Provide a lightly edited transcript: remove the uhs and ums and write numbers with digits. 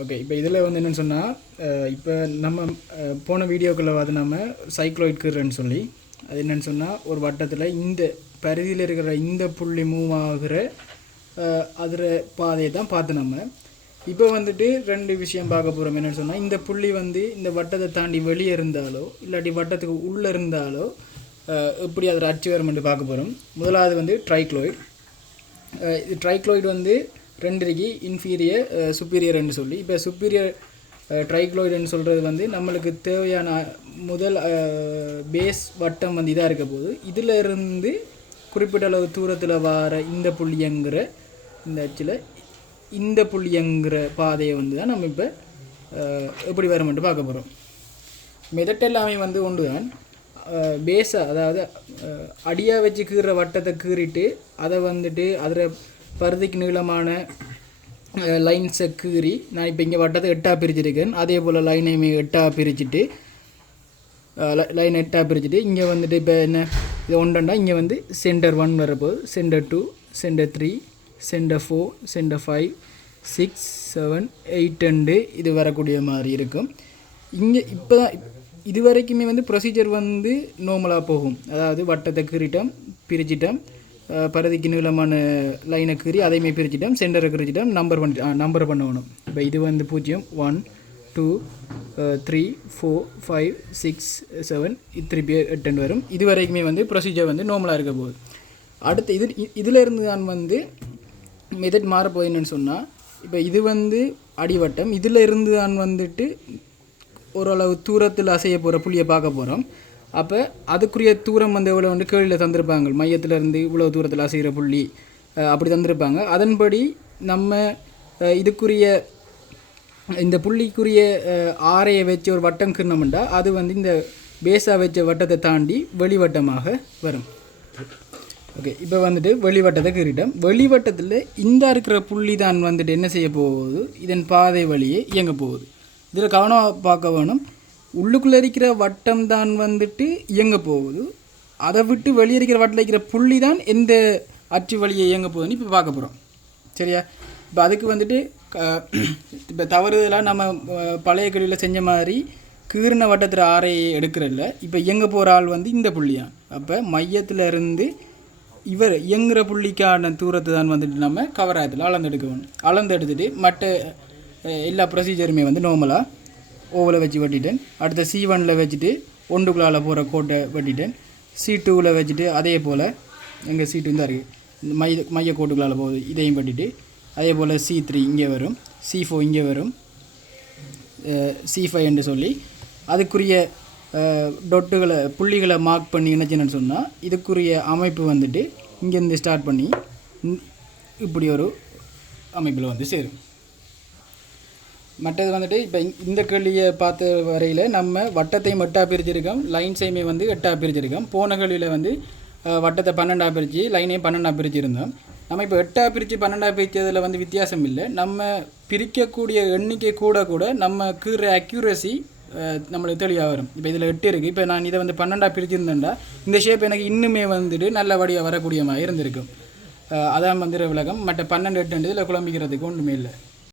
Okay. இப்போ இதில் வந்து என்னென்னு சொன்னால், இப்போ நம்ம போன வீடியோக்குள்ளே வந்து நம்ம சைக்ளோயிட் கீறுன்னு சொல்லி, அது என்னென்னு சொன்னால் ஒரு வட்டத்தில் இந்த பரிதியில் இருக்கிற இந்த புள்ளி மூவ் ஆகிற அதில் பாதையை தான் பார்த்து நம்ம இப்போ வந்துட்டு ரெண்டு விஷயம் பார்க்க போகிறோம். என்னென்னு சொன்னால், இந்த புள்ளி வந்து இந்த வட்டத்தை தாண்டி வெளியே இருந்தாலோ இல்லாட்டி வட்டத்துக்கு உள்ளே இருந்தாலோ எப்படி அதில் அச்சு வரும்னு பார்க்க போகிறோம். முதலாவது வந்து ட்ரைக்ளோயிட். இது ட்ரைக்ளோயிட் வந்து ரெண்டு இருக்கு, இன்ஃபீரியர் சுப்பீரியர்னு சொல்லி. இப்போ சுப்பீரியர் ட்ரைக்ளோயிடுன்னு சொல்கிறது வந்து நம்மளுக்கு தேவையான முதல் பேஸ் வட்டம் வந்து இதாக இருக்க போது இதில் இருந்து குறிப்பிட்ட அளவு தூரத்தில் வர இந்த புள்ளியங்கிற இந்த அச்சில் இந்த புள்ளியங்கிற பாதையை வந்து தான் நம்ம இப்போ எப்படி வரும்னு பார்க்க போகிறோம். மெதட் எல்லாமே வந்து ஒன்று தான். பேஸாக அதாவது அடியாக வச்சு கீறுற வட்டத்தை கீறிட்டு அதை வந்துட்டு அதில் பருதிக்கு நீளமான லைன்ஸை கீறி நான் இப்போ இங்கே வட்டத்தை 8ஆக பிரிச்சிருக்கேன். அதே போல் லைனையுமே 8ஆக பிரிச்சுட்டு லைன் 8ஆக பிரிச்சுட்டு இங்கே வந்துட்டு இப்போ என்ன இது ஒன்றுண்டா இங்கே வந்து சென்டர் 1 வரப்போது, centre 2, centre 3, centre 4, centre 5, 6, 7, 8 and இது வரக்கூடிய மாதிரி இருக்கும். இங்கே இப்போ தான் இது வரைக்குமே வந்து ப்ரொசீஜர் வந்து நார்மலாக போகும். அதாவது வட்டத்தை கீறிட்டோம், பிரிச்சிட்டோம், பருதிக்கு நீளமான லைனை கீறி அதையுமே பிரிச்சிட்டோம், சென்டரை கீறிச்சிட்டோம், நம்பர் பண்ணணும். இப்போ இது வந்து 0, 1, 2, 3, 4, 5, 6, 7 திருப்பி 8 வரும். இது வரைக்குமே வந்து ப்ரொசீஜர் வந்து நார்மலாக இருக்க போகுது. அடுத்து இதில் இருந்து தான் வந்து மெத்தட் மாறப்போகுது. என்னென்னு சொன்னால், இப்போ இது வந்து அடிவட்டம், இதில் இருந்து தான் வந்துட்டு ஓரளவு தூரத்தில் அசைய போகிற புள்ளியை பார்க்க போகிறோம். அப்போ அதுக்குரிய தூரம் வந்து எவ்வளோ வந்து கேள்வியில் தந்திருப்பாங்க. மையத்திலேருந்து இவ்வளோ தூரத்தில் அசைகிற புள்ளி அப்படி தந்திருப்பாங்க. அதன்படி நம்ம இதுக்குரிய இந்த புள்ளிக்குரிய ஆரையை வச்சு ஒரு வட்டம் கீறினோம்னா அது வந்து இந்த பேஸாக வச்ச வட்டத்தை தாண்டி வெளிவட்டமாக வரும். ஓகே. இப்போ வந்துட்டு வெளிவட்டத்தை கீறிட்டோம். வெளிவட்டத்தில் இந்த இருக்கிற புள்ளி தான் வந்துட்டு என்ன செய்ய போகுது, இதன் பாதை வழியே இயங்க போகுது. இதில் கவனமாக பார்க்க வேணும். உள்ளுக்குள்ளே இருக்கிற வட்டம் தான் வந்துட்டு இயங்க போகுது. அதை விட்டு வெளியே இருக்கிற வட்டத்தில் இருக்கிற புள்ளி தான் எந்த அச்சு வழியை இயங்க போகுதுன்னு இப்போ பார்க்க போகிறோம். சரியா? இப்போ அதுக்கு வந்துட்டு இப்போ தவறுதலாக நம்ம பழைய கல்வியில் செஞ்ச மாதிரி கீறின வட்டத்தில் ஆரையை எடுக்கிறதில்ல. இப்போ இயங்க போகிற ஆள் வந்து இந்த புள்ளியான். அப்போ மையத்தில் இருந்து இவர் இயங்குகிற புள்ளிக்கான தூரத்தை தான் வந்துட்டு நம்ம கவர் ஆகத்தில் அளந்தெடுக்க வேணும். அளந்தெடுத்துட்டு மற்ற எல்லா ப்ரொசீஜருமே வந்து நார்மலாக ஓவில் வச்சு வெட்டிட்டேன். அடுத்த C1 வச்சுட்டு ஒன்றுக்குள்ளால் போகிற கோட்டை வெட்டிட்டேன். C2 வச்சுட்டு அதே போல் எங்கள் C2 தான் இருக்குது, இந்த மைய கோட்டுக்குள்ளால் போகுது, இதையும் வெட்டிட்டு அதே போல் C3 இங்கே வரும், C4 இங்கே வரும், C5 என்று சொல்லி அதுக்குரிய டொட்டுகளை புள்ளிகளை மார்க் பண்ணி என்னச்சுன்னு சொன்னால் இதுக்குரிய அமைப்பு வந்துட்டு இங்கேருந்து ஸ்டார்ட் பண்ணி இப்படி ஒரு அமைப்பில் வந்து சேரும். மற்றது வந்துட்டு இப்போ இந்த கேள்வியை பார்த்த வரையில் நம்ம வட்டத்தையும் 8ஆக பிரிச்சிருக்கோம், லைன்ஸையுமே வந்து 8ஆக பிரிச்சிருக்கோம். போன கேள்வியில் வந்து வட்டத்தை 12ஆக பிரித்து லைனையும் 12ஆக பிரிச்சிருந்தோம். நம்ம இப்போ 8ஆக பிரித்து 12ஆக பிரித்ததில் வந்து வித்தியாசம் இல்லை. நம்ம பிரிக்கக்கூடிய எண்ணிக்கை கூட நம்ம கீற அக்யூரசி நம்மளுக்கு தெளிவாக வரும். இப்போ இதில் 8 இருக்குது. இப்போ நான் இதை வந்து 12ஆக பிரிச்சிருந்தேன்டா இந்த ஷேப் எனக்கு இன்னுமே வந்துட்டு நல்லபடியாக வரக்கூடிய மாதிரி இருந்திருக்கும். அதான் வந்து விளக்கம். மற்ற 12, 8 இதில் குழம்பிக்கிறதுக்கு ஒன்றுமே இல்லை.